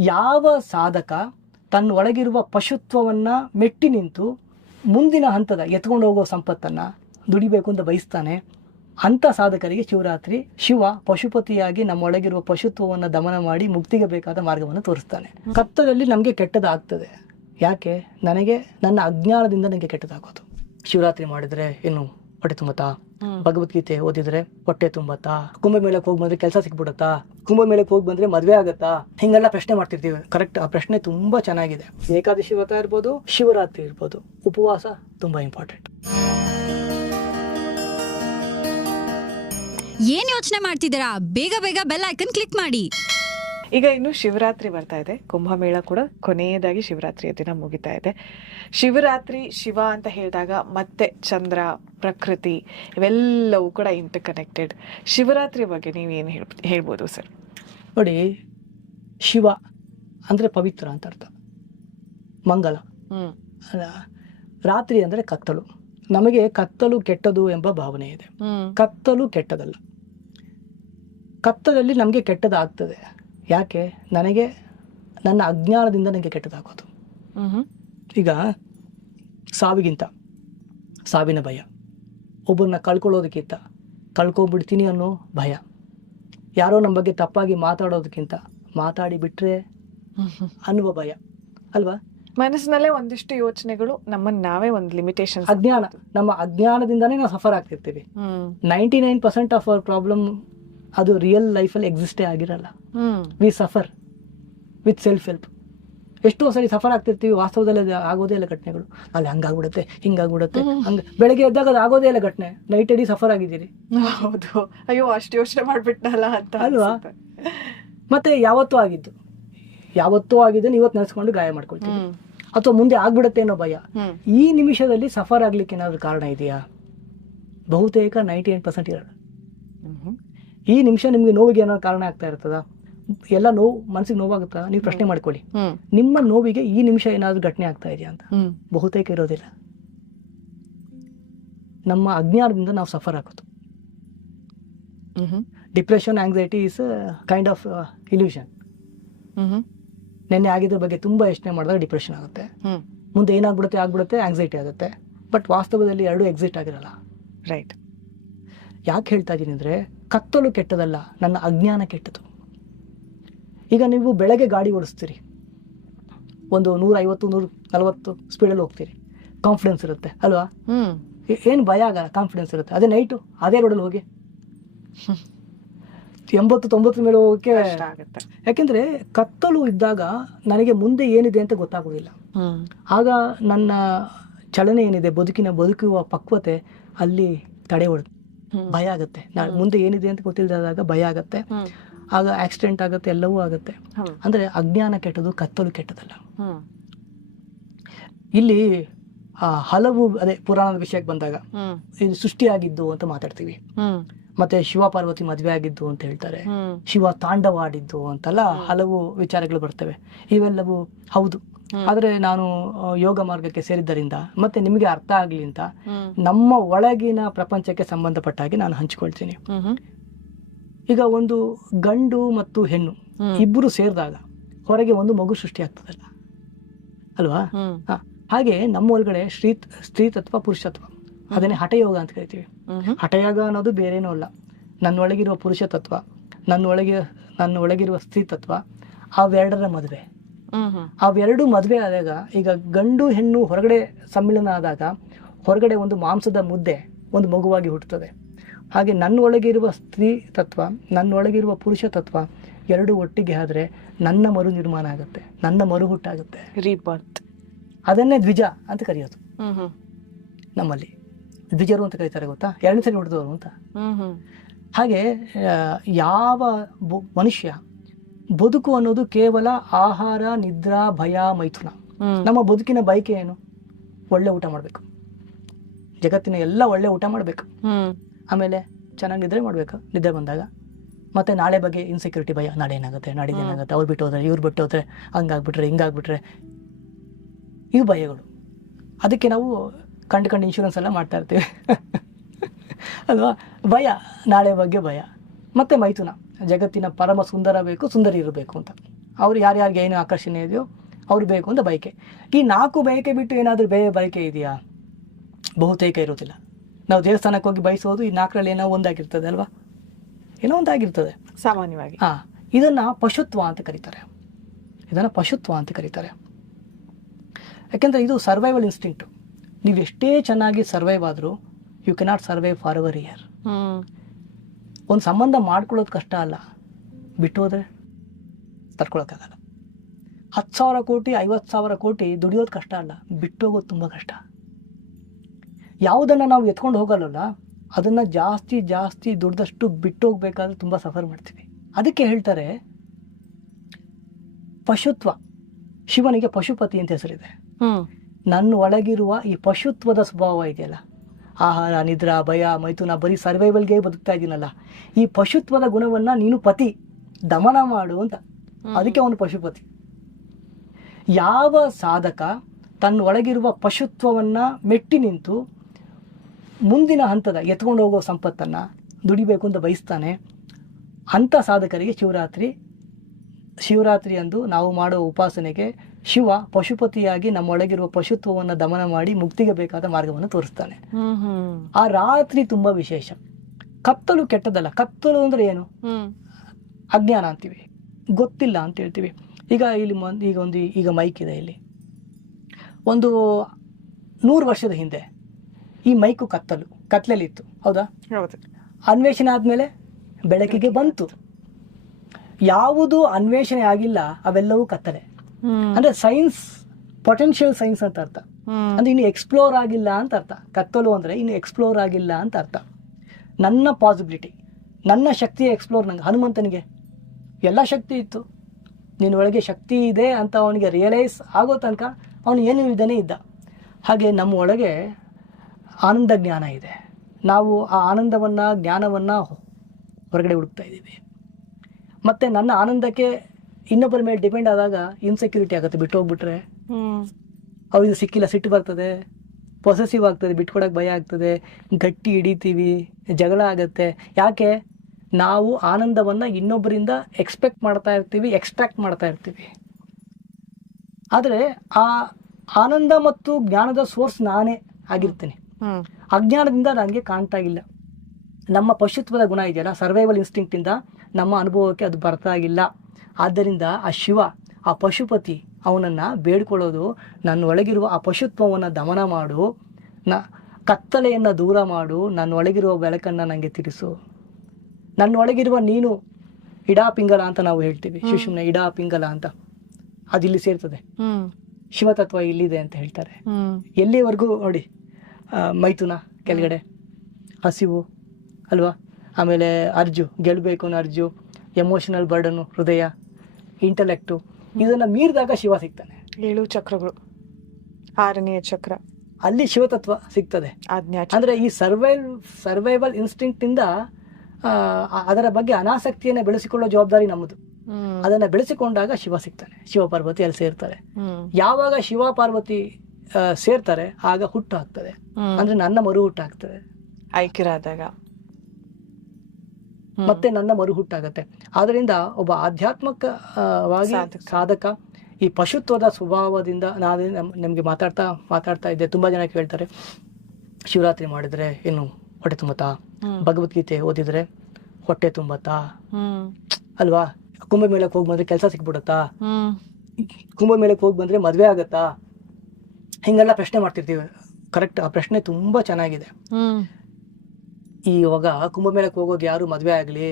ಯಾವ ಸಾಧಕ ತನ್ನೊಳಗಿರುವ ಪಶುತ್ವವನ್ನು ಮೆಟ್ಟಿ ನಿಂತು ಮುಂದಿನ ಹಂತದ ಎತ್ಕೊಂಡು ಹೋಗೋ ಸಂಪತ್ತನ್ನು ದುಡಿಬೇಕು ಅಂತ ಬಯಸ್ತಾನೆ. ಅಂಥ ಸಾಧಕರಿಗೆ ಶಿವರಾತ್ರಿ ಶಿವ ಪಶುಪತಿಯಾಗಿ ನಮ್ಮೊಳಗಿರುವ ಪಶುತ್ವವನ್ನು ದಮನ ಮಾಡಿ ಮುಕ್ತಿಗೆ ಬೇಕಾದ ಮಾರ್ಗವನ್ನು ತೋರಿಸ್ತಾನೆ. ಕತ್ತಲಲ್ಲಿ ನಮಗೆ ಕೆಟ್ಟದಾಗ್ತದೆ. ಯಾಕೆ? ನನಗೆ ನನ್ನ ಅಜ್ಞಾನದಿಂದ ನನಗೆ ಕೆಟ್ಟದಾಗೋದು. ಶಿವರಾತ್ರಿ ಮಾಡಿದರೆ ಏನು ಹೊಟ್ಟೆ ಭಗವದ್ಗೀತೆ ಓದಿದ್ರೆ ಹೊಟ್ಟೆ ತುಂಬತ್ತಾ? ಕುಂಭ ಮೇಳಕ್ಕೆ ಹೋಗಿ ಬಂದ್ರೆ ಕೆಲಸ ಸಿಕ್ಬಿಡುತ್ತಾ? ಕುಂಭಮೇಳಕ್ಕೆ ಹೋಗಿ ಬಂದ್ರೆ ಮದ್ವೆ ಆಗತ್ತಾ? ಹಿಂಗೆಲ್ಲ ಪ್ರಶ್ನೆ ಮಾಡ್ತಿರ್ತೀವಿ. ಕರೆಕ್ಟ್ ಆ ಪ್ರಶ್ನೆ ತುಂಬಾ ಚೆನ್ನಾಗಿದೆ. ಏಕಾದಶಿ ವ್ರತ ಇರ್ಬೋದು ಶಿವರಾತ್ರಿ ಇರ್ಬೋದು. ಉಪವಾಸ ತುಂಬಾ ಇಂಪಾರ್ಟೆಂಟ್ ಏನ್ ಯೋಚನೆ ಮಾಡ್ತಿದ್ದೀರಾ? ಬೇಗ ಬೇಗ ಬೆಲ್ ಐಕನ್ ಕ್ಲಿಕ್ ಮಾಡಿ. ಈಗ ಇನ್ನು ಶಿವರಾತ್ರಿ ಬರ್ತಾ ಇದೆ. ಕುಂಭಮೇಳ ಕೂಡ ಕೊನೆಯದಾಗಿ ಶಿವರಾತ್ರಿಯ ದಿನ ಮುಗಿತಾ ಇದೆ. ಶಿವರಾತ್ರಿ ಶಿವ ಅಂತ ಹೇಳಿದಾಗ ಮತ್ತೆ ಚಂದ್ರ ಪ್ರಕೃತಿ ಇವೆಲ್ಲವೂ ಕೂಡ ಇಂಟರ್ ಕನೆಕ್ಟೆಡ್ ಶಿವರಾತ್ರಿ ಬಗ್ಗೆ ನೀವು ಏನು ಹೇಳ್ ಹೇಳ್ಬೋದು ಸರ್? ನೋಡಿ ಶಿವ ಅಂದರೆ ಪವಿತ್ರ ಅಂತ ಅರ್ಥ. ಮಂಗಲ. ರಾತ್ರಿ ಅಂದರೆ ಕತ್ತಲು. ನಮಗೆ ಕತ್ತಲು ಕೆಟ್ಟದು ಎಂಬ ಭಾವನೆ ಇದೆ. ಕತ್ತಲು ಕೆಟ್ಟದಲ್ಲ. ಕತ್ತಲಲ್ಲಿ ನಮಗೆ ಕೆಟ್ಟದಾಗ್ತದೆ. ಯಾಕೆ? ನನಗೆ ನನ್ನ ಅಜ್ಞಾನದಿಂದ ನನಗೆ ಕೆಟ್ಟದಾಗೋದು. ಈಗ ಸಾವಿಗಿಂತ ಸಾವಿನ ಭಯ. ಒಬ್ಬರನ್ನ ಕಳ್ಕೊಳ್ಳೋದಕ್ಕಿಂತ ಕಳ್ಕೊಂಡ್ಬಿಡ್ತೀನಿ ಅನ್ನೋ ಭಯ. ಯಾರೋ ನಮ್ಮ ಬಗ್ಗೆ ತಪ್ಪಾಗಿ ಮಾತಾಡೋದಕ್ಕಿಂತ ಮಾತಾಡಿ ಬಿಟ್ರೆ ಹ್ಮ್. ಅನ್ನುವ ಭಯ. ಅಲ್ವಾ? ಮನಸ್ಸಿನಲ್ಲೇ ಒಂದಿಷ್ಟು ಯೋಚನೆಗಳು ನಮ್ಮನ್ನ ನಾವೇ ಒಂದು ಲಿಮಿಟೇಷನ್ ಅಜ್ಞಾನ. ನಮ್ಮ ಅಜ್ಞಾನದಿಂದಾನೇ ನಾವು suffer ಆಗ್ತಿರ್ತೀವಿ. Ninety nine percent of our problem ಅದು ರಿಯಲ್ ಲೈಫಲ್ಲಿ ಎಕ್ಸಿಸ್ಟೇ ಆಗಿರಲ್ಲ. We suffer with self help ಎಷ್ಟೋ ಸರಿ ಸಫರ್ ಆಗ್ತಿರ್ತೀವಿ ವಾಸ್ತವದಲ್ಲಿ ಅದು ಆಗೋದೇ ಇಲ್ಲ ಘಟನೆಗಳು. ಅಲ್ಲಿ ಹಂಗಾಗ್ಬಿಡುತ್ತೆ ಹಿಂಗಾಗ್ಬಿಡುತ್ತೆ ಹಂಗೆ ಬೆಳಗ್ಗೆ ಎದ್ದಾಗ ಅದು ಆಗೋದೇ ಇಲ್ಲ ಘಟನೆ. ನೈಟ್ ಇಡೀ ಸಫರ್ ಆಗಿದ್ದೀರಿ. ಹೌದು. ಅಯ್ಯೋ ಅಷ್ಟು ಯೋಚನೆ ಮಾಡ್ಬಿಟ್ನಲ್ಲ ಅಂತ ಅಲ್ವಾ? ಮತ್ತೆ ಯಾವತ್ತೂ ಆಗಿದ್ದು. ಯಾವತ್ತೂ ಆಗಿದ್ದನ್ನು ಇವತ್ತು ನೆನೆಸ್ಕೊಂಡು ಗಾಯ ಮಾಡ್ಕೊಳ್ತೀವಿ. ಅಥವಾ ಮುಂದೆ ಆಗ್ಬಿಡುತ್ತೆ ಅನ್ನೋ ಭಯ. ಈ ನಿಮಿಷದಲ್ಲಿ ಸಫರ್ ಆಗ್ಲಿಕ್ಕೆ ಏನಾದ್ರು ಕಾರಣ ಇದೆಯಾ? ಬಹುತೇಕ ನೈಂಟಿ ಏಟ್ ಪರ್ಸೆಂಟ್ ಇರಲ್ಲ ಈ ನಿಮಿಷ ನಿಮಗೆ ನೋವಿಗೆ ಏನಾದ್ರು ಕಾರಣ ಆಗ್ತಾ ಇರ್ತದ? ಎಲ್ಲ ನೋವು ಮನಸ್ಸಿಗೆ ನೋವಾಗುತ್ತಾ? ನೀವು ಪ್ರಶ್ನೆ ಮಾಡ್ಕೊಳ್ಳಿ. ನಿಮ್ಮ ನೋವಿಗೆ ಈ ನಿಮಿಷ ಏನಾದರೂ ಘಟನೆ ಆಗ್ತಾ ಇದೆಯಾ ಅಂತ? ಬಹುತೇಕ ಇರೋದಿಲ್ಲ. ನಮ್ಮ ಅಜ್ಞಾನದಿಂದ ನಾವು ಸಫರ್ ಆಗೋದು. Depression anxiety is kind of illusion ನೆನ್ನೆ ಆಗಿದ್ರ ಬಗ್ಗೆ ತುಂಬ ಯೋಚನೆ ಮಾಡಿದಾಗ ಡಿಪ್ರೆಷನ್ ಆಗುತ್ತೆ. ಮುಂದೆ ಏನಾಗ್ಬಿಡುತ್ತೆ ಆಗ್ಬಿಡುತ್ತೆ ಆಂಗ್ಸೈಟಿ ಆಗುತ್ತೆ. ಬಟ್ ವಾಸ್ತವದಲ್ಲಿ ಎರಡು ಎಕ್ಸಿಟ್ ಆಗಿರಲ್ಲ. ರೈಟ್ ಯಾಕೆ ಹೇಳ್ತಾ ಇದ್ದೀನಿ ಅಂದರೆ ಕತ್ತಲು ಕೆಟ್ಟದಲ್ಲ ನನ್ನ ಅಜ್ಞಾನ ಕೆಟ್ಟದು. ಈಗ ನೀವು ಬೆಳಗ್ಗೆ ಗಾಡಿ ಓಡಿಸ್ತೀರಿ. ಒಂದು ನೂರ ಐವತ್ತು ನೂರ ನಲವತ್ತು ಸ್ಪೀಡಲ್ಲಿ ಹೋಗ್ತೀರಿ. ಕಾನ್ಫಿಡೆನ್ಸ್ ಇರುತ್ತೆ ಅಲ್ವಾ? ಏನು ಭಯ ಆಗಲ್ಲ ಕಾನ್ಫಿಡೆನ್ಸ್ ಇರುತ್ತೆ. ಅದೇ ನೈಟು ಅದೇ ರೋಡಲ್ಲಿ ಹೋಗಿ. ಎಂಬತ್ತು ತೊಂಬತ್ತು ಮೇಲೆ ಹೋಗೋಕ್ಕೆ ಆಗುತ್ತೆ. ಯಾಕೆಂದರೆ ಕತ್ತಲು ಇದ್ದಾಗ ನನಗೆ ಮುಂದೆ ಏನಿದೆ ಅಂತ ಗೊತ್ತಾಗೋದಿಲ್ಲ. ಆಗ ನನ್ನ ಚಲನೆ ಏನಿದೆ ಬದುಕಿನ ಬದುಕುವ ಪಕ್ವತೆ ಅಲ್ಲಿ ತಡೆ ಹೊಡೆದು. ಭಯ ಆಗುತ್ತೆ. ನಾಳೆ ಮುಂದೆ ಏನಿದೆ ಅಂತ ಗೊತ್ತಿಲ್ಲದಾಗ ಭಯ ಆಗುತ್ತೆ. ಆಗ ಆಕ್ಸಿಡೆಂಟ್ ಆಗುತ್ತೆ ಎಲ್ಲವೂ ಆಗುತ್ತೆ. ಅಂದ್ರೆ ಅಜ್ಞಾನ ಕೆಟ್ಟದು ಕತ್ತಲು ಕೆಟ್ಟದಲ್ಲ ಇಲ್ಲಿ ಆ ಹಲವು ಅದೇ ಪುರಾಣದ ವಿಷಯಕ್ಕೆ ಬಂದಾಗ ಇದು ಸೃಷ್ಟಿಯಾಗಿದ್ದು ಅಂತ ಮಾತಾಡ್ತೀವಿ. ಮತ್ತೆ ಶಿವ ಪಾರ್ವತಿ ಮದುವೆ ಆಗಿದ್ದು ಅಂತ ಹೇಳ್ತಾರೆ. ಶಿವ ತಾಂಡವಾಡಿದ್ದು ಅಂತೆಲ್ಲ ಹಲವು ವಿಚಾರಗಳು ಬರ್ತವೆ. ಇವೆಲ್ಲವೂ ಹೌದು. ಆದರೆ ನಾನು ಯೋಗ ಮಾರ್ಗಕ್ಕೆ ಸೇರಿದ್ದರಿಂದ ಮತ್ತೆ ನಿಮಗೆ ಅರ್ಥ ಆಗಲಿ ಅಂತ ನಮ್ಮ ಒಳಗಿನ ಪ್ರಪಂಚಕ್ಕೆ ಸಂಬಂಧಪಟ್ಟ ಹಾಗೆ ನಾನು ಹಂಚಿಕೊಳ್ತೀನಿ. ಈಗ ಒಂದು ಗಂಡು ಮತ್ತು ಹೆಣ್ಣು. ಇಬ್ಬರು ಸೇರಿದಾಗ ಹೊರಗೆ ಒಂದು ಮಗು ಸೃಷ್ಟಿ ಆಗ್ತದಲ್ಲ? ಅಲ್ವಾ? ಹಾಗೆ ನಮ್ಮ ಒಳಗಡೆ ಸ್ತ್ರೀ ಸ್ತ್ರೀತತ್ವ ಪುರುಷತ್ವ ಅದನ್ನೇ ಹಠಯೋಗ ಅಂತ ಕರಿತೀವಿ. ಹಠಯೋಗ ಅನ್ನೋದು ಬೇರೇನೂ ಅಲ್ಲ. ನನ್ನೊಳಗಿರುವ ಪುರುಷ ತತ್ವ ನನ್ನೊಳಗೆ ನನ್ನ ಒಳಗಿರುವ ಸ್ತ್ರೀ ತತ್ವ ಅವೆರಡರ ಮದುವೆ. ಅವೆರಡು ಮದುವೆ ಆದಾಗ ಈಗ ಗಂಡು ಹೆಣ್ಣು ಹೊರಗಡೆ ಸಮ್ಮಿಲನ ಆದಾಗ ಹೊರಗಡೆ ಒಂದು ಮಾಂಸದ ಮುದ್ದೆ ಒಂದು ಮಗುವಾಗಿ ಹುಟ್ಟುತ್ತದೆ. ಹಾಗೆ ನನ್ನೊಳಗಿರುವ ಸ್ತ್ರೀ ತತ್ವ ನನ್ನೊಳಗಿರುವ ಪುರುಷ ತತ್ವ ಎರಡು ಒಟ್ಟಿಗೆ ಆದರೆ ನನ್ನ ಮರು ನಿರ್ಮಾಣ ಆಗುತ್ತೆ ನನ್ನ ಮರು ಹುಟ್ಟಾಗುತ್ತೆ. ರೀಬರ್ತ್ ಅದನ್ನೇ ದ್ವಿಜ ಅಂತ ಕರೆಯೋದು. ನಮ್ಮಲ್ಲಿ. ದ್ವಿಜರು ಅಂತ ಕರೀತಾರೆ ಗೊತ್ತಾ? ಎರಡನೇ ಸರಿ ಹುಟ್ಟಿದವರು ಅಂತ. ಹಾಗೆ ಯಾವ ಮನುಷ್ಯ ಬದುಕು ಅನ್ನೋದು ಕೇವಲ ಆಹಾರ ನಿದ್ರಾ ಭಯ ಮೈಥುನ. ನಮ್ಮ ಬದುಕಿನ ಬಯಕೆ ಏನು? ಒಳ್ಳೆ ಊಟ ಮಾಡಬೇಕು. ಜಗತ್ತಿನ ಎಲ್ಲ ಒಳ್ಳೆ ಊಟ ಮಾಡಬೇಕು. ಆಮೇಲೆ ಚೆನ್ನಾಗಿ ನಿದ್ರೆ ಮಾಡಬೇಕು. ನಿದ್ದೆ ಬಂದಾಗ ಮತ್ತೆ ನಾಳೆ ಬಗ್ಗೆ ಇನ್ಸೆಕ್ಯೂರಿಟಿ ಭಯ. ನಾಳೆ ಏನಾಗುತ್ತೆ? ನಾಡಿದ್ದು ಏನಾಗುತ್ತೆ? ಅವ್ರು ಬಿಟ್ಟು ಹೋದ್ರೆ ಇವ್ರು ಬಿಟ್ಟು ಹೋದ್ರೆ ಹಂಗಾಗ್ಬಿಟ್ರೆ ಹಿಂಗಾಗ್ಬಿಟ್ರೆ. ಇವು ಭಯಗಳು. ಅದಕ್ಕೆ ನಾವು ಕಂಡು ಕಂಡು ಇನ್ಶೂರೆನ್ಸ್ ಎಲ್ಲ ಮಾಡ್ತಾ ಇರ್ತೀವಿ. ಅಲ್ವಾ? ಭಯ. ನಾಳೆ ಬಗ್ಗೆ ಭಯ. ಮತ್ತೆ ಮೈಥುನ. ಜಗತ್ತಿನ ಪರಮ ಸುಂದರ ಬೇಕು ಸುಂದರಿ ಇರಬೇಕು ಅಂತ. ಅವ್ರು ಯಾರ್ಯಾರಿಗೆ ಏನು ಆಕರ್ಷಣೆ ಇದೆಯೋ ಅವ್ರು ಬೇಕು ಅಂತ ಬಯಕೆ. ಈ ನಾಲ್ಕು ಬಯಕೆ ಬಿಟ್ಟು ಏನಾದರೂ ಬೇರೆ ಬಯಕೆ ಇದೆಯಾ? ಬಹುತೇಕ ಇರೋದಿಲ್ಲ ನಾವು ದೇವಸ್ಥಾನಕ್ಕೆ ಹೋಗಿ ಬಯಸೋದು ಈ ನಾಲ್ಕರಲ್ಲಿ ಏನೋ ಒಂದಾಗಿರ್ತದೆ ಅಲ್ವಾ? ಏನೋ ಒಂದಾಗಿರ್ತದೆ. ಸಾಮಾನ್ಯವಾಗಿ. ಹಾಂ ಇದನ್ನು ಪಶುತ್ವ ಅಂತ ಕರೀತಾರೆ. ಇದನ್ನು ಪಶುತ್ವ ಅಂತ ಕರೀತಾರೆ. ಯಾಕೆಂದರೆ ಇದು ಸರ್ವೈವಲ್ ಇನ್ಸ್ಟಿಂಕ್ಟು ನೀವು ಎಷ್ಟೇ ಚೆನ್ನಾಗಿ ಸರ್ವೈವ್ ಆದರೂ you cannot survive for our year ಒಂದು ಸಂಬಂಧ ಮಾಡ್ಕೊಳ್ಳೋದು ಕಷ್ಟ ಅಲ್ಲ. ಬಿಟ್ಟು ಹೋದರೆ ತಡ್ಕೊಳಕ್ಕಾಗಲ್ಲ. ಹತ್ತು ಸಾವಿರ ಕೋಟಿ ಐವತ್ತು ಸಾವಿರ ಕೋಟಿ ದುಡಿಯೋದು ಕಷ್ಟ ಅಲ್ಲ. ಬಿಟ್ಟು ಹೋಗೋದು ತುಂಬ ಕಷ್ಟ. ಯಾವುದನ್ನು ನಾವು ಎತ್ಕೊಂಡು ಹೋಗಲ್ಲಲ್ಲ ಅದನ್ನು ಜಾಸ್ತಿ ಜಾಸ್ತಿ ದುಡ್ದಷ್ಟು ಬಿಟ್ಟು ಹೋಗ್ಬೇಕಾದ್ರೆ ತುಂಬ ಸಫರ್ ಮಾಡ್ತೀವಿ. ಅದಕ್ಕೆ ಹೇಳ್ತಾರೆ ಪಶುತ್ವ. ಶಿವನಿಗೆ ಪಶುಪತಿ ಅಂತ ಹೆಸರಿದೆ. ನನ್ನ ಒಳಗಿರುವ ಈ ಪಶುತ್ವದ ಸ್ವಭಾವ ಇದೆಯಲ್ಲ ಆಹಾರ ನಿದ್ರಾ ಭಯ ಮೈಥುನ ಬರೀ ಸರ್ವೈವಲ್ಗೆ ಬದುಕ್ತಾ ಇದ್ದೀನಲ್ಲ ಈ ಪಶುತ್ವದ ಗುಣವನ್ನ ನೀನು ಪತಿ ದಮನ ಮಾಡು ಅಂತ. ಅದಕ್ಕೆ ಅವನು ಪಶುಪತಿ. ಯಾವ ಸಾಧಕ ತನ್ನ ಒಳಗಿರುವ ಪಶುತ್ವವನ್ನ ಮೆಟ್ಟಿ ನಿಂತು ಮುಂದಿನ ಹಂತದ ಎತ್ಕೊಂಡು ಹೋಗೋ ಸಂಪತ್ತನ್ನ ದುಡಿಬೇಕು ಅಂತ ಬಯಸ್ತಾನೆ ಅಂಥ ಸಾಧಕರಿಗೆ ಶಿವರಾತ್ರಿ ಶಿವರಾತ್ರಿ ಅಂದು ನಾವು ಮಾಡೋ ಉಪಾಸನೆಗೆ ಶಿವ ಪಶುಪತಿಯಾಗಿ ನಮ್ಮೊಳಗಿರುವ ಪಶುತ್ವವನ್ನು ದಮನ ಮಾಡಿ ಮುಕ್ತಿಗೆ ಬೇಕಾದ ಮಾರ್ಗವನ್ನು ತೋರಿಸ್ತಾನೆ. ಆ ರಾತ್ರಿ ತುಂಬಾ ವಿಶೇಷ. ಕತ್ತಲು ಕೆಟ್ಟದಲ್ಲ ಕತ್ತಲು ಅಂದ್ರೆ ಏನು? ಅಜ್ಞಾನ ಅಂತೀವಿ. ಗೊತ್ತಿಲ್ಲ ಅಂತ ಹೇಳ್ತೀವಿ. ಈಗ ಇಲ್ಲಿ ಈಗ ಒಂದು ಈಗ ಮೈಕ್ ಇದೆ ಇಲ್ಲಿ. ಒಂದು ನೂರು ವರ್ಷದ ಹಿಂದೆ ಈ ಮೈಕು ಕತ್ತಲು ಕತ್ಲೆಲಿತ್ತು ಹೌದಾ? ಹೌದು. ಅನ್ವೇಷಣೆ ಆದಮೇಲೆ ಬೆಳಕಿಗೆ ಬಂತು. ಯಾವುದು ಅನ್ವೇಷಣೆ ಆಗಿಲ್ಲ ಅವೆಲ್ಲವೂ ಕತ್ತಲೆ. ಅಂದ್ರೆ ಸೈನ್ಸ್ ಪೊಟೆನ್ಷಿಯಲ್ ಸೈನ್ಸ್ ಅಂತ ಅರ್ಥ. ಅಂದ್ರೆ ಇನ್ನು ಎಕ್ಸ್ಪ್ಲೋರ್ ಆಗಿಲ್ಲ ಅಂತ ಅರ್ಥ. ಕತ್ತಲು ಅಂದ್ರೆ ಇನ್ನು ಎಕ್ಸ್ಪ್ಲೋರ್ ಆಗಿಲ್ಲ ಅಂತ ಅರ್ಥ. ನನ್ನ ಪಾಸಿಬಿಲಿಟಿ ನನ್ನ ಶಕ್ತಿ ಎಕ್ಸ್ಪ್ಲೋರ್ ನಂಗೆ ಹನುಮಂತನಿಗೆ. ಎಲ್ಲ ಶಕ್ತಿ ಇತ್ತು. ನಿನ್ನ ಒಳಗೆ ಶಕ್ತಿ ಇದೆ ಅಂತ ಅವನಿಗೆ ರಿಯಲೈಸ್ ಆಗೋ ತನಕ ಅವನು ಏನು ಇದ್ದಾನೆ ಇದ್ದ. ಹಾಗೆ ನಮ್ಮ ಒಳಗೆ ಆನಂದ ಜ್ಞಾನ ಇದೆ. ನಾವು ಆ ಆನಂದವನ್ನು ಜ್ಞಾನವನ್ನು ಹೊರಗಡೆ ಹುಡುಕ್ತಾ ಇದ್ದೀವಿ. ಮತ್ತು ನನ್ನ ಆನಂದಕ್ಕೆ ಇನ್ನೊಬ್ಬರ ಮೇಲೆ ಡಿಪೆಂಡ್ ಆದಾಗ ಇನ್ಸೆಕ್ಯೂರಿಟಿ ಆಗುತ್ತೆ ಬಿಟ್ಟು ಹೋಗ್ಬಿಟ್ರೆ ಅವ್ರಿಗೆ ಸಿಕ್ಕಿಲ್ಲ ಸಿಟ್ಟು ಬರ್ತದೆ. ಪೊಸೆಸಿವ್ ಆಗ್ತದೆ ಬಿಟ್ಕೊಡಕ್ಕೆ ಭಯ ಆಗ್ತದೆ. ಗಟ್ಟಿ ಹಿಡಿತೀವಿ ಜಗಳ ಆಗುತ್ತೆ. ಯಾಕೆ? ನಾವು ಆನಂದವನ್ನು ಇನ್ನೊಬ್ಬರಿಂದ ಎಕ್ಸ್ಪೆಕ್ಟ್ ಮಾಡ್ತಾ ಇರ್ತೀವಿ ಎಕ್ಸ್ಟ್ರಾಕ್ಟ್ ಮಾಡ್ತಾ ಇರ್ತೀವಿ. ಆದರೆ ಆ ಆನಂದ ಮತ್ತು ಜ್ಞಾನದ ಸೋರ್ಸ್ ನಾನೇ ಆಗಿರ್ತೀನಿ. ಅಜ್ಞಾನದಿಂದ ನನಗೆ ಕಾಣ್ತಾ ಇಲ್ಲ. ನಮ್ಮ ಪಶುತ್ವದ ಗುಣ ಇದೆಯಲ್ಲ ಸರ್ವೈವಲ್ ಇನ್ಸ್ಟಿಂಕ್ಟಿಂದ ನಮ್ಮ ಅನುಭವಕ್ಕೆ ಅದು ಬರ್ತಾ ಇಲ್ಲ. ಆದ್ದರಿಂದ ಆ ಶಿವ ಆ ಪಶುಪತಿ ಅವನನ್ನು ಬೇಡ್ಕೊಳ್ಳೋದು ನನ್ನ ಒಳಗಿರುವ ಆ ಪಶುತ್ವವನ್ನು ದಮನ ಮಾಡು ನ ಕತ್ತಲೆಯನ್ನು ದೂರ ಮಾಡು ನನ್ನ ಒಳಗಿರುವ ಬೆಳಕನ್ನು ನನಗೆ ತಿಳಿಸು. ನನ್ನ ಒಳಗಿರುವ ನೀನು ಇಡಾ ಪಿಂಗಲ ಅಂತ ನಾವು ಹೇಳ್ತೀವಿ. ಶಿಶುಮ್ನ ಇಡಾ ಪಿಂಗಲ ಅಂತ. ಅದು ಇಲ್ಲಿ ಸೇರ್ತದೆ ಶಿವತತ್ವ ಇಲ್ಲಿದೆ ಅಂತ ಹೇಳ್ತಾರೆ. ಎಲ್ಲಿವರೆಗೂ ನೋಡಿ ಮೈಥುನ ಕೆಳಗಡೆ ಹಸಿವು ಅಲ್ವಾ? ಆಮೇಲೆ ಅರ್ಜು ಗೆಲ್ಲಬೇಕು ಅನ್ನೋ ಅರ್ಜು ಎಮೋಷನಲ್ ಬರ್ಡನು ಹೃದಯ ಇಂಟಲೆಕ್ಟು ಇದನ್ನು ಮೀರಿದಾಗ ಶಿವ ಸಿಗ್ತಾನೆ. ಏಳು ಚಕ್ರಗಳು. ಆರನೆಯ ಚಕ್ರ. ಅಲ್ಲಿ ಶಿವತತ್ವ ಸಿಗ್ತದೆ. ಆಜ್ಞಾ ಅಂದರೆ ಈ ಸರ್ವೈವ್ ಸರ್ವೈವಲ್ ಇನ್ಸ್ಟಿಂಕ್ಟಿಂದ ಅದರ ಬಗ್ಗೆ ಅನಾಸಕ್ತಿಯನ್ನು ಬೆಳೆಸಿಕೊಳ್ಳೋ ಜವಾಬ್ದಾರಿ ನಮ್ಮದು. ಅದನ್ನ ಬೆಳೆಸಿಕೊಂಡಾಗ ಶಿವ ಸಿಗ್ತಾನೆ. ಶಿವ ಪಾರ್ವತಿ ಅಲ್ಲಿ ಸೇರ್ತಾರೆ. ಯಾವಾಗ ಶಿವ ಪಾರ್ವತಿ ಸೇರ್ತಾರೆ ಆಗ ಹುಟ್ಟು ಆಗ್ತದೆ ಹ್ಮ್. ಅಂದ್ರೆ ನನ್ನ ಮರು ಹುಟ್ಟಾಗ್ತದೆ ಐಕ್ಯರಾದಾಗ. ಮತ್ತೆ ನನ್ನ ಮರು ಹುಟ್ಟಾಗತ್ತೆ ಆದ್ರಿಂದ ಒಬ್ಬ ಆಧ್ಯಾತ್ಮಕವಾಗಿ ಸಾಧಕ. ಈ ಪಶುತ್ವದ ಸ್ವಭಾವದಿಂದ ನಾನು ನಮಗೆ ಮಾತಾಡ್ತಾ ಮಾತಾಡ್ತಾ ಇದ್ದೆ. ತುಂಬಾ ಜನ ಕೇಳ್ತಾರೆ ಶಿವರಾತ್ರಿ ಮಾಡಿದ್ರೆ ಏನು ಹೊಟ್ಟೆ ತುಂಬತ್ತಾ. ಭಗವದ್ಗೀತೆ ಓದಿದ್ರೆ ಹೊಟ್ಟೆ ತುಂಬತ್ತಾ? ಅಲ್ವಾ? ಕುಂಭಮೇಳಕ್ಕೆ ಹೋಗಿ ಬಂದ್ರೆ ಕೆಲಸ ಸಿಕ್ಬಿಡತ್ತಾ? ಹ್ಮ್. ಕುಂಭಮೇಳಕ್ಕೆ ಹೋಗಿ ಬಂದ್ರೆ ಮದ್ವೆ ಆಗತ್ತಾ? ಹಿಂಗೆಲ್ಲ ಪ್ರಶ್ನೆ ಮಾಡ್ತಿರ್ತೀವಿ. ಕರೆಕ್ಟ್ ಆ ಪ್ರಶ್ನೆ ತುಂಬಾ ಚೆನ್ನಾಗಿದೆ. ಈ ಇವಾಗ ಕುಂಭಮೇಳಕ್ಕೆ ಹೋಗೋದು ಯಾರು ಮದುವೆ ಆಗಲಿ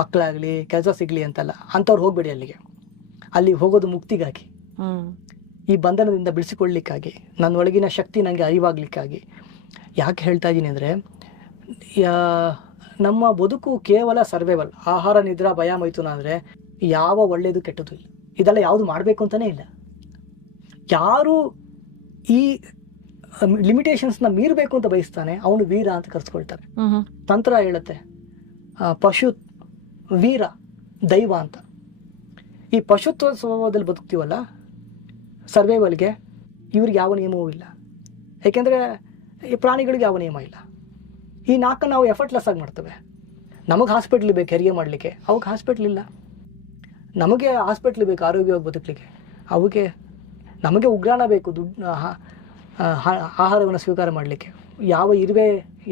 ಮಕ್ಕಳಾಗಲಿ ಕೆಲಸ ಸಿಗಲಿ ಅಂತಲ್ಲ ಅಂಥವ್ರು ಹೋಗ್ಬೇಡಿ ಅಲ್ಲಿಗೆ. ಅಲ್ಲಿ ಹೋಗೋದು ಮುಕ್ತಿಗಾಗಿ. ಈ ಬಂಧನದಿಂದ ಬಿಡಿಸಿಕೊಳ್ಳಿಕ್ಕಾಗಿ ನನ್ನೊಳಗಿನ ಶಕ್ತಿ ನನಗೆ ಅರಿವಾಗಲಿಕ್ಕಾಗಿ. ಯಾಕೆ ಹೇಳ್ತಾ ಇದ್ದೀನಿ ಅಂದರೆ ನಮ್ಮ ಬದುಕು ಕೇವಲ ಸರ್ವೈವಲ್ ಆಹಾರ ನಿದ್ರಾ ಭಯ ಮೈಥುನ ಅಂದರೆ ಯಾವ ಒಳ್ಳೆಯದು ಕೆಟ್ಟದ್ದು ಇಲ್ಲ. ಇದೆಲ್ಲ ಯಾವುದು ಮಾಡಬೇಕು ಅಂತಲೇ ಇಲ್ಲ. ಯಾರು ಈ ಲಿಮಿಟೇಷನ್ಸ್ನ ಮೀರಬೇಕು ಅಂತ ಬಯಸ್ತಾನೆ ಅವನು ವೀರ ಅಂತ ಕರೆಸ್ಕೊಳ್ತಾರೆ ತಂತ್ರ ಹೇಳುತ್ತೆ ಪಶು ವೀರ ದೈವ ಅಂತ. ಈ ಪಶುತ್ವ ಸ್ವಭಾವದಲ್ಲಿ ಬದುಕ್ತೀವಲ್ಲ ಸರ್ವೈವಲ್ಗೆ ಇವ್ರಿಗೆ ಯಾವ ನಿಯಮವೂ ಇಲ್ಲ. ಏಕೆಂದರೆ ಈ ಪ್ರಾಣಿಗಳಿಗೆ ಯಾವ ನಿಯಮ ಇಲ್ಲ. ಈ ನಾಲ್ಕು ನಾವು ಎಫರ್ಟ್ಲೆಸ್ ಆಗಿ ಮಾಡ್ತೇವೆ. ನಮಗೆ ಹಾಸ್ಪಿಟ್ಲ್ ಬೇಕು ಹೆರಿಗೆ ಮಾಡಲಿಕ್ಕೆ. ಅವಾಗ ಹಾಸ್ಪಿಟ್ಲ್ ಇಲ್ಲ. ನಮಗೆ ಹಾಸ್ಪಿಟ್ಲ್ ಬೇಕು ಆರೋಗ್ಯವಾಗಿ ಬದುಕಲಿಕ್ಕೆ. ಅವಕ್ಕೆ ನಮಗೆ ಉಗ್ರಾಣ ಬೇಕು ದುಡ್ಡು ಆಹಾರವನ್ನು ಸ್ವೀಕಾರ ಮಾಡಲಿಕ್ಕೆ. ಯಾವ ಇರುವೆ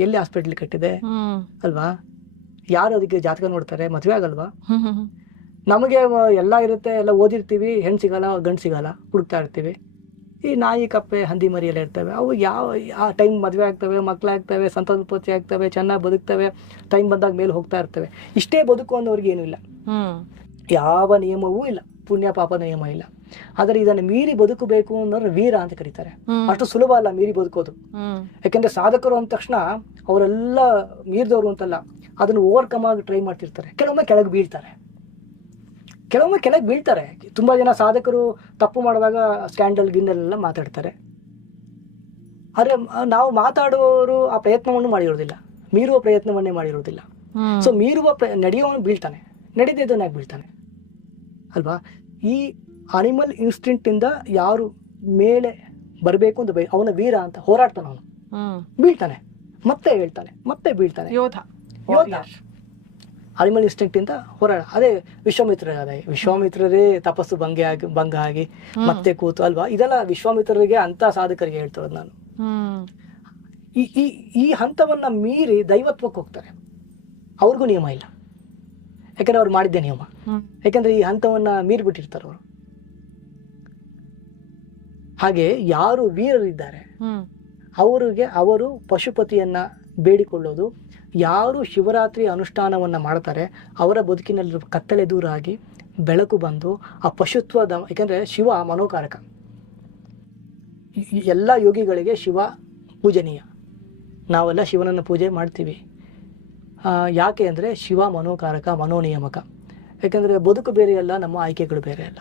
ಎಲ್ಲಿ ಹಾಸ್ಪಿಟ್ಲ್ ಕಟ್ಟಿದೆ? ಅಲ್ವಾ? ಯಾರು ಅದಕ್ಕೆ ಜಾತಕ ನೋಡ್ತಾರೆ? ಮದುವೆ ಆಗಲ್ವಾ. ನಮಗೆ ಎಲ್ಲ ಇರುತ್ತೆ ಎಲ್ಲ ಓದಿರ್ತೀವಿ ಹೆಣ್ಣು ಸಿಗಲ್ಲ ಗಂಡು ಸಿಗಲ್ಲ ಹುಡುಕ್ತಾ ಇರ್ತೀವಿ. ಈ ನಾಯಿ ಕಪ್ಪೆ ಹಂದಿ ಮರಿ ಎಲ್ಲ ಇರ್ತವೆ. ಅವು ಯಾವ ಆ ಟೈಮ್ ಮದುವೆ ಆಗ್ತವೆ ಮಕ್ಕಳಾಗ್ತವೆ ಸಂತಾನೋತ್ಪತ್ತಿ ಆಗ್ತವೆ ಚೆನ್ನಾಗಿ ಬದುಕ್ತವೆ ಟೈಮ್ ಬಂದಾಗ ಮೇಲೆ ಹೋಗ್ತಾ ಇರ್ತವೆ. ಇಷ್ಟೇ ಬದುಕು ಅನ್ನೋರಿಗೆ ಏನೂ ಇಲ್ಲ. ಯಾವ ನಿಯಮವೂ ಇಲ್ಲ. ಪುಣ್ಯ ಪಾಪ ನಿಯಮ ಇಲ್ಲ. ಆದರೆ ಇದನ್ನು ಮೀರಿ ಬದುಕಬೇಕು ಅನ್ನೋರು ವೀರ ಅಂತ ಕರೀತಾರೆ. ಅಷ್ಟು ಸುಲಭ ಅಲ್ಲ ಮೀರಿ ಬದುಕೋದು. ಯಾಕೆಂದ್ರೆ ಸಾಧಕರು ಅಂದ ತಕ್ಷಣ ಅವರೆಲ್ಲ ಮೀರಿದವರು ಅಂತಲ್ಲ ಅದನ್ನು ಓವರ್ಕಮ್ ಆಗಿ ಟ್ರೈ ಮಾಡ್ತಿರ್ತಾರೆ. ಕೆಲವೊಮ್ಮೆ ಕೆಳಗೆ ಬೀಳ್ತಾರೆ. ಕೆಲವೊಮ್ಮೆ ಕೆಳಗೆ ಬೀಳ್ತಾರೆ. ತುಂಬಾ ಜನ ಸಾಧಕರು ತಪ್ಪು ಮಾಡಿದಾಗ ಸ್ಕ್ಯಾಂಡಲ್ ಗಿಂಡಲ್ ಎಲ್ಲ ಮಾತಾಡ್ತಾರೆ. ಆದರೆ ನಾವು ಮಾತಾಡುವವರು ಆ ಪ್ರಯತ್ನವನ್ನು ಮಾಡಿರೋದಿಲ್ಲ. ಮೀರುವ ಪ್ರಯತ್ನವನ್ನೇ ಮಾಡಿರೋದಿಲ್ಲ. ಸೊ ಮೀರುವ ಪ್ರ ನಡೆಯುವವನು ಬೀಳ್ತಾನೆ. ನಡೆದಿದ್ದನ್ನಾಗಿ ಬೀಳ್ತಾನೆ. ಅಲ್ವಾ? ಈ ಅನಿಮಲ್ ಇನ್ಸ್ಟಿಂಕ್ಟಿಂದ ಯಾರು ಮೇಲೆ ಬರಬೇಕು ಅಂತ ಬೈ ಅವನ ವೀರ ಅಂತ ಹೋರಾಡ್ತಾನೆ ಅವನು. ಬೀಳ್ತಾನೆ. ಮತ್ತೆ ಹೇಳ್ತಾನೆ ಮತ್ತೆ ಬೀಳ್ತಾನೆ. ಯೋಧ. ಯೋಧ. ಅನಿಮಲ್ ಇನ್ಸ್ಟಿಂಕ್ಟ್ ಇಂದ ಹೋರಾಡ ಅದೇ ವಿಶ್ವಾಮಿತ್ರರೇ ವಿಶ್ವಾಮಿತ್ರರೇ ತಪಸ್ಸು ಭಂಗೆ ಆಗಿ ಭಂಗ ಆಗಿ ಮತ್ತೆ ಕೂತು ಅಲ್ವಾ? ಇದೆಲ್ಲ ವಿಶ್ವಾಮಿತ್ರರಿಗೆ ಅಂತ ಸಾಧಕರಿಗೆ ಹೇಳ್ತಿರೋದು ನಾನು. ಈ ಈ ಈ ಹಂತವನ್ನ ಮೀರಿ ದೈವತ್ವಕ್ಕೆ ಹೋಗ್ತಾರೆ. ಅವ್ರಿಗೂ ನಿಯಮ ಇಲ್ಲ. ಯಾಕಂದ್ರೆ ಅವ್ರು ಮಾಡಿದ್ದೆ ನಿಯಮ. ಯಾಕಂದ್ರೆ ಈ ಹಂತವನ್ನ ಮೀರಿಬಿಟ್ಟಿರ್ತಾರೆ ಅವರು. ಹಾಗೆ ಯಾರು ವೀರರಿದ್ದಾರೆ? ಅವರಿಗೆ ಅವರು ಪಶುಪತಿಯನ್ನ ಬೇಡಿಕೊಳ್ಳೋದು ಯಾರು ಶಿವರಾತ್ರಿ ಅನುಷ್ಠಾನವನ್ನು ಮಾಡ್ತಾರೆ ಅವರ ಬದುಕಿನಲ್ಲಿ ಕತ್ತಲೆ ದೂರಾಗಿ ಬೆಳಕು ಬಂದು ಆ ಪಶುತ್ವದ ಯಾಕೆಂದರೆ ಶಿವ ಮನೋಕಾರಕ. ಎಲ್ಲ ಯೋಗಿಗಳಿಗೆ ಶಿವ ಪೂಜನೀಯ. ನಾವೆಲ್ಲ ಶಿವನನ್ನು ಪೂಜೆ ಮಾಡ್ತೀವಿ. ಯಾಕೆ ಅಂದರೆ ಶಿವ ಮನೋಕಾರಕ ಮನೋನಿಯಮಕ. ಯಾಕೆಂದರೆ ಬದುಕು ಬೇರೆಯಲ್ಲ ನಮ್ಮ ಆಯ್ಕೆಗಳು ಬೇರೆ ಅಲ್ಲ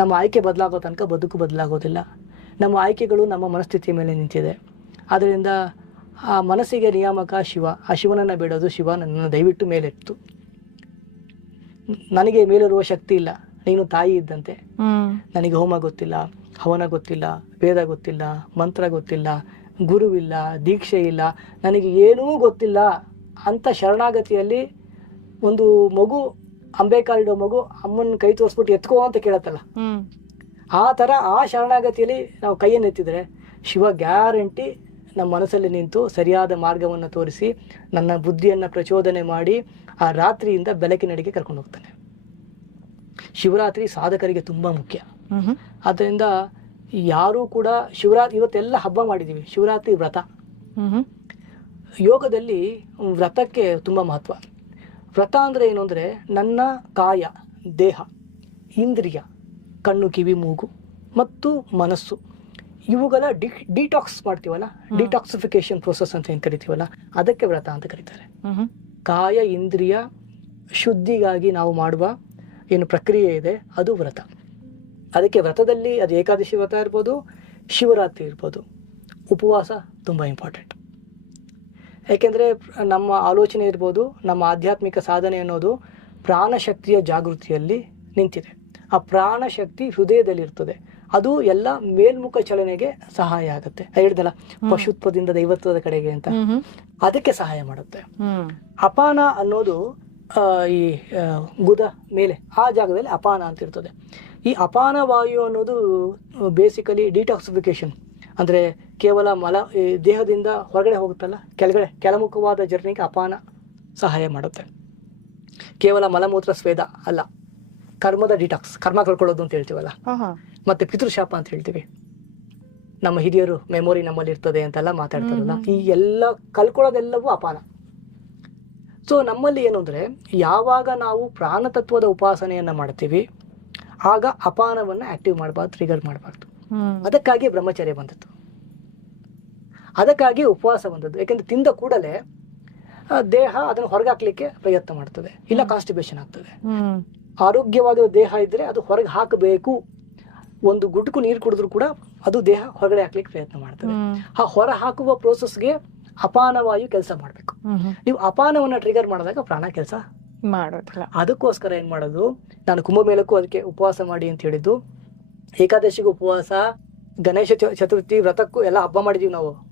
ನಮ್ಮ ಆಯ್ಕೆ ಬದಲಾಗೋ ತನಕ ಬದುಕು ಬದಲಾಗೋದಿಲ್ಲ. ನಮ್ಮ ಆಯ್ಕೆಗಳು ನಮ್ಮ ಮನಸ್ಥಿತಿಯ ಮೇಲೆ ನಿಂತಿದೆ. ಆದ್ದರಿಂದ ಆ ಮನಸ್ಸಿಗೆ ನಿಯಾಮಕ ಶಿವ ಆ ಶಿವನನ್ನು ಬಿಡೋದು ಶಿವ ನನ್ನನ್ನು ದಯವಿಟ್ಟು ಮೇಲೆತ್ತು. ನನಗೆ ಮೇಲಿರುವ ಶಕ್ತಿ ಇಲ್ಲ. ನೀನು ತಾಯಿ ಇದ್ದಂತೆ. ನನಗೆ ಹೋಮ ಗೊತ್ತಿಲ್ಲ ಹವನ ಗೊತ್ತಿಲ್ಲ ವೇದ ಗೊತ್ತಿಲ್ಲ ಮಂತ್ರ ಗೊತ್ತಿಲ್ಲ ಗುರುವಿಲ್ಲ ದೀಕ್ಷೆ ಇಲ್ಲ ನನಗೆ ಏನೂ ಗೊತ್ತಿಲ್ಲ ಅಂತ ಶರಣಾಗತಿಯಲ್ಲಿ ಒಂದು ಮಗು ಅಂಬೇಕಾಲಿಡೋ ಮಗು ಅಮ್ಮನ ಕೈ ತೋರಿಸ್ಬಿಟ್ಟು ಎತ್ಕೋ ಅಂತ ಕೇಳತ್ತಲ್ಲ. ಆ ಥರ ಆ ಶರಣಾಗತಿಯಲ್ಲಿ ನಾವು ಕೈಯನ್ನು ಎತ್ತಿದರೆ ಶಿವ ಗ್ಯಾರಂಟಿ ನಮ್ಮ ಮನಸ್ಸಲ್ಲಿ ನಿಂತು ಸರಿಯಾದ ಮಾರ್ಗವನ್ನು ತೋರಿಸಿ ನನ್ನ ಬುದ್ಧಿಯನ್ನು ಪ್ರಚೋದನೆ ಮಾಡಿ ಆ ರಾತ್ರಿಯಿಂದ ಬೆಳಕಿನಡೆಗೆ ಕರ್ಕೊಂಡು ಹೋಗ್ತಾನೆ. ಶಿವರಾತ್ರಿ ಸಾಧಕರಿಗೆ ತುಂಬ ಮುಖ್ಯ. ಆದ್ದರಿಂದ ಯಾರೂ ಕೂಡ ಶಿವರಾತ್ರಿ ಇವತ್ತೆಲ್ಲ ಹಬ್ಬ ಮಾಡಿದ್ದೀವಿ ಶಿವರಾತ್ರಿ ವ್ರತ. ಯೋಗದಲ್ಲಿ ವ್ರತಕ್ಕೆ ತುಂಬ ಮಹತ್ವ. ವ್ರತ ಅಂದರೆ ಏನು ಅಂದರೆ ನನ್ನ ಕಾಯ ದೇಹ ಇಂದ್ರಿಯ ಕಣ್ಣು ಕಿವಿ ಮೂಗು ಮತ್ತು ಮನಸ್ಸು. ಇವುಗಳ ಡಿ ಡಿಟಾಕ್ಸ್ ಮಾಡ್ತೀವಲ್ಲ? ಡಿಟಾಕ್ಸಿಫಿಕೇಶನ್ ಪ್ರೋಸೆಸ್ ಅಂತ ಏನು ಕರಿತೀವಲ್ಲ? ಅದಕ್ಕೆ ವ್ರತ ಅಂತ ಕರೀತಾರೆ. ಕಾಯ ಇಂದ್ರಿಯ ಶುದ್ಧಿಗಾಗಿ ನಾವು ಮಾಡುವ ಏನು ಪ್ರಕ್ರಿಯೆ ಇದೆ ಅದು ವ್ರತ. ಅದಕ್ಕೆ ವ್ರತದಲ್ಲಿ ಅದು ಏಕಾದಶಿ ವ್ರತ ಇರ್ಬೋದು ಶಿವರಾತ್ರಿ ಇರ್ಬೋದು. ಉಪವಾಸ ತುಂಬ ಇಂಪಾರ್ಟೆಂಟ್ ಯಾಕೆಂದರೆ ನಮ್ಮ ಆಲೋಚನೆ ಇರ್ಬೋದು ನಮ್ಮ ಆಧ್ಯಾತ್ಮಿಕ ಸಾಧನೆ ಅನ್ನೋದು ಪ್ರಾಣಶಕ್ತಿಯ ಜಾಗೃತಿಯಲ್ಲಿ ನಿಂತಿದೆ. ಆ ಪ್ರಾಣಶಕ್ತಿ ಹೃದಯದಲ್ಲಿರ್ತದೆ. ಅದು ಎಲ್ಲ ಮೇಲ್ಮುಖ ಚಲನೆಗೆ ಸಹಾಯ ಆಗುತ್ತೆ. ಹೇಳಿದಲ್ಲ ಪಶುತ್ವದಿಂದ ದೈವತ್ವದ ಕಡೆಗೆ ಅಂತ. ಅದಕ್ಕೆ ಸಹಾಯ ಮಾಡುತ್ತೆ. ಅಪಾನ ಅನ್ನೋದು ಈ ಗುದ ಮೇಲೆ ಆ ಜಾಗದಲ್ಲಿ ಅಪಾನ ಅಂತ ಇರ್ತದೆ. ಈ ಅಪಾನ ವಾಯು ಅನ್ನೋದು ಬೇಸಿಕಲಿ ಡಿಟಾಕ್ಸಿಫಿಕೇಶನ್ ಅಂದರೆ ಕೇವಲ ಮಲ ಈ ದೇಹದಿಂದ ಹೊರಗಡೆ ಹೋಗುತ್ತಲ್ಲ ಕೆಳಗಡೆ ಕೆಳಮುಖವಾದ ಜರ್ನಿಗೆ ಅಪಾನ ಸಹಾಯ ಮಾಡುತ್ತೆ. ಕೇವಲ ಮಲಮೂತ್ರ ಸ್ವೇದ ಅಲ್ಲ ಕರ್ಮದ ಡಿಟಾಕ್ಸ್ ಕರ್ಮ ಕಳ್ಕೊಳ್ಳೋದು ಅಂತ ಹೇಳ್ತೀವಲ್ಲ? ಮತ್ತೆ ಪಿತೃಶಾಪ ಅಂತ ಹೇಳ್ತೀವಿ. ನಮ್ಮ ಹಿರಿಯರು ಮೆಮೊರಿ ನಮ್ಮಲ್ಲಿ ಇರ್ತದೆ ಅಂತೆಲ್ಲ ಮಾತಾಡ್ತಾರಲ್ಲ ಈ ಎಲ್ಲ ಕಲ್ಕೊಳ್ಳೋದೆಲ್ಲವೂ ಅಪಾನ. ಸೊ ನಮ್ಮಲ್ಲಿ ಏನು ಅಂದರೆ ಯಾವಾಗ ನಾವು ಪ್ರಾಣತತ್ವದ ಉಪಾಸನೆಯನ್ನು ಮಾಡ್ತೀವಿ ಆಗ ಅಪಾನವನ್ನು ಆಕ್ಟಿವ್ ಮಾಡಬಾರ್ದು ಟ್ರಿಗರ್ ಮಾಡಬಾರ್ದು. ಅದಕ್ಕಾಗಿ ಬ್ರಹ್ಮಚರ್ಯ ಬಂದದ್ದು. ಅದಕ್ಕಾಗಿ ಉಪವಾಸ ಬಂದದ್ದು. ಯಾಕೆಂದ್ರೆ ತಿಂದ ಕೂಡಲೇ ದೇಹ ಅದನ್ನು ಹೊರಗಾಕ್ಲಿಕ್ಕೆ ಪ್ರಯತ್ನ ಮಾಡ್ತದೆ. ಇಲ್ಲ ಕಾನ್ಸ್ಟಿಪೇಷನ್ ಆಗ್ತದೆ. ಆರೋಗ್ಯವಾದ ಆರೋಗ್ಯವಾಗಿರೋ ದೇಹ ಇದ್ರೆ ಅದು ಹೊರಗೆ ಹಾಕಬೇಕು. ಒಂದು ಗುಟುಕು ನೀರು ಕುಡಿದ್ರು ಕೂಡ ಅದು ದೇಹ ಹೊರಗಡೆ ಹಾಕ್ಲಿಕ್ಕೆ ಪ್ರಯತ್ನ ಮಾಡ್ತದೆ. ಆ ಹೊರ ಹಾಕುವ ಪ್ರೋಸೆಸ್ಗೆ ಅಪಾನವಾಯು ಕೆಲಸ ಮಾಡಬೇಕು. ನೀವು ಅಪಾನವನ್ನ ಟ್ರಿಗರ್ ಮಾಡಿದಾಗ ಪ್ರಾಣ ಕೆಲಸ ಮಾಡೋದಿಲ್ಲ. ಅದಕ್ಕೋಸ್ಕರ ಏನು ಮಾಡೋದು? ನಾನು ಕುಂಭಮೇಳಕ್ಕೂ ಅದಕ್ಕೆ ಉಪವಾಸ ಮಾಡಿ ಅಂತ ಹೇಳಿದ್ದು ಏಕಾದಶಿಗೂ ಉಪವಾಸ ಗಣೇಶ ಚ- ಚತುರ್ಥಿ ವ್ರತಕ್ಕೂ ಎಲ್ಲ ಹಬ್ಬ ಮಾಡಿದ್ದೀವಿ ನಾವು.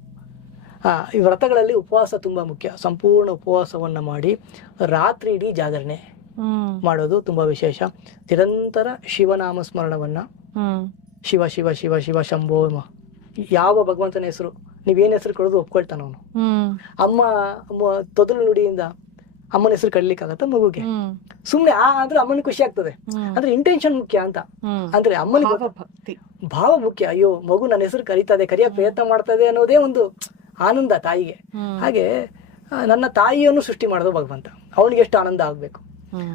ಆ, ಈ ವ್ರತಗಳಲ್ಲಿ ಉಪವಾಸ ತುಂಬ ಮುಖ್ಯ. ಸಂಪೂರ್ಣ ಉಪವಾಸವನ್ನು ಮಾಡಿ ರಾತ್ರಿ ಇಡೀ ಜಾಗರಣೆ ಮಾಡೋದು ತುಂಬಾ ವಿಶೇಷ. ನಿರಂತರ ಶಿವನಾಮ ಸ್ಮರಣವನ್ನ ಶಿವ ಶಿವ ಶಿವ ಶಿವ ಶಂಭೋ ಯಾವ ಭಗವಂತನ ಹೆಸರು ನೀವೇನ್ ಹೆಸರು ಕೊಡೋದು ಒಪ್ಕೊಳ್ತಾನ ಅವನು. ಅಮ್ಮ ತೊದಲು ನುಡಿಯಿಂದ ಅಮ್ಮನ ಹೆಸರು ಕಡ್ಲಿಕ್ಕಾಗತ್ತ ಮಗುಗೆ? ಸುಮ್ನೆ ಆ ಅಂದ್ರೆ ಅಮ್ಮನ ಖುಷಿ ಆಗ್ತದೆ. ಅಂದ್ರೆ ಇಂಟೆನ್ಷನ್ ಮುಖ್ಯ ಅಂತ. ಅಂದ್ರೆ ಅಮ್ಮನಿಗೆ ಭಕ್ತಿ. ಭಾವ ಮುಖ್ಯ. ಅಯ್ಯೋ ಮಗು ನನ್ನ ಹೆಸರು ಕರೀತದೆ ಕರಿಯ ಪ್ರಯತ್ನ ಮಾಡ್ತದೆ ಅನ್ನೋದೇ ಒಂದು ಆನಂದ ತಾಯಿಗೆ. ಹಾಗೆ ನನ್ನ ತಾಯಿಯನ್ನು ಸೃಷ್ಟಿ ಮಾಡೋದು ಭಗವಂತ. ಅವನಿಗೆ ಎಷ್ಟು ಆನಂದ ಆಗ್ಬೇಕು.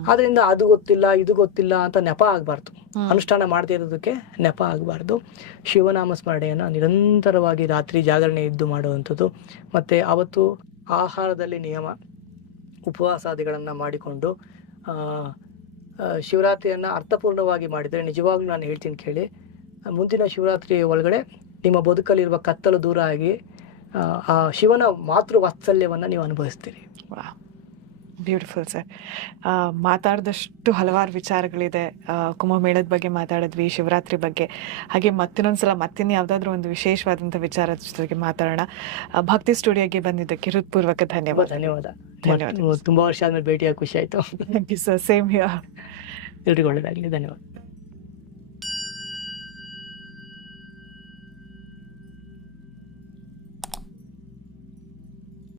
ಆದ್ರಿಂದ ಅದು ಗೊತ್ತಿಲ್ಲ ಇದು ಗೊತ್ತಿಲ್ಲ ಅಂತ ನೆಪ ಆಗಬಾರ್ದು. ಅನುಷ್ಠಾನ ಮಾಡದೇ ಇರೋದಕ್ಕೆ ನೆಪ ಆಗಬಾರ್ದು. ಶಿವನಾಮ ಸ್ಮರಣೆಯನ್ನು ನಿರಂತರವಾಗಿ ರಾತ್ರಿ ಜಾಗರಣೆ ಇದ್ದು ಮಾಡುವಂಥದ್ದು. ಮತ್ತೆ ಅವತ್ತು ಆಹಾರದಲ್ಲಿ ನಿಯಮ. ಉಪವಾಸಾದಿಗಳನ್ನು ಮಾಡಿಕೊಂಡು ಶಿವರಾತ್ರಿಯನ್ನು ಅರ್ಥಪೂರ್ಣವಾಗಿ ಮಾಡಿದರೆ, ನಿಜವಾಗ್ಲೂ ನಾನು ಹೇಳ್ತೀನಿ ಕೇಳಿ, ಮುಂದಿನ ಶಿವರಾತ್ರಿ ಒಳಗಡೆ ನಿಮ್ಮ ಬದುಕಲ್ಲಿರುವ ಕತ್ತಲು ದೂರ ಆಗಿ, ಆ ಶಿವನ ಮಾತೃ ವಾತ್ಸಲ್ಯವನ್ನು ನೀವು ಅನುಭವಿಸ್ತೀರಿ. ಬ್ಯೂಟಿಫುಲ್ ಸರ್ ಮಾತಾಡಿದಷ್ಟು ಹಲವಾರು ವಿಚಾರಗಳಿದೆ. ಕುಂಭಮೇಳದ ಬಗ್ಗೆ ಮಾತಾಡಿದ್ವಿ ಶಿವರಾತ್ರಿ ಬಗ್ಗೆ. ಹಾಗೆ ಮತ್ತಿನ್ನೊಂದ್ಸಲ ಮತ್ತಿನ್ನ ಯಾವುದಾದ್ರೂ ಒಂದು ವಿಶೇಷವಾದಂಥ ವಿಚಾರದ ಜೊತೆಗೆ ಮಾತಾಡೋಣ. ಭಕ್ತಿ ಸ್ಟುಡಿಯೋಗೆ ಬಂದಿದ್ದಕ್ಕೆ ಹೃತ್ಪೂರ್ವಕ ಧನ್ಯವಾದ. ಧನ್ಯವಾದ. ಧನ್ಯವಾದ. ತುಂಬ ತುಂಬಾ ವರ್ಷ ಆದ್ಮೇಲೆ ಭೇಟಿಯಾಗಿ ಖುಷಿ ಆಯಿತು. Thank you sir same here ಎಲ್ರಿಗೂ ಒಳ್ಳೆಯದಾಗಲಿ ಧನ್ಯವಾದ.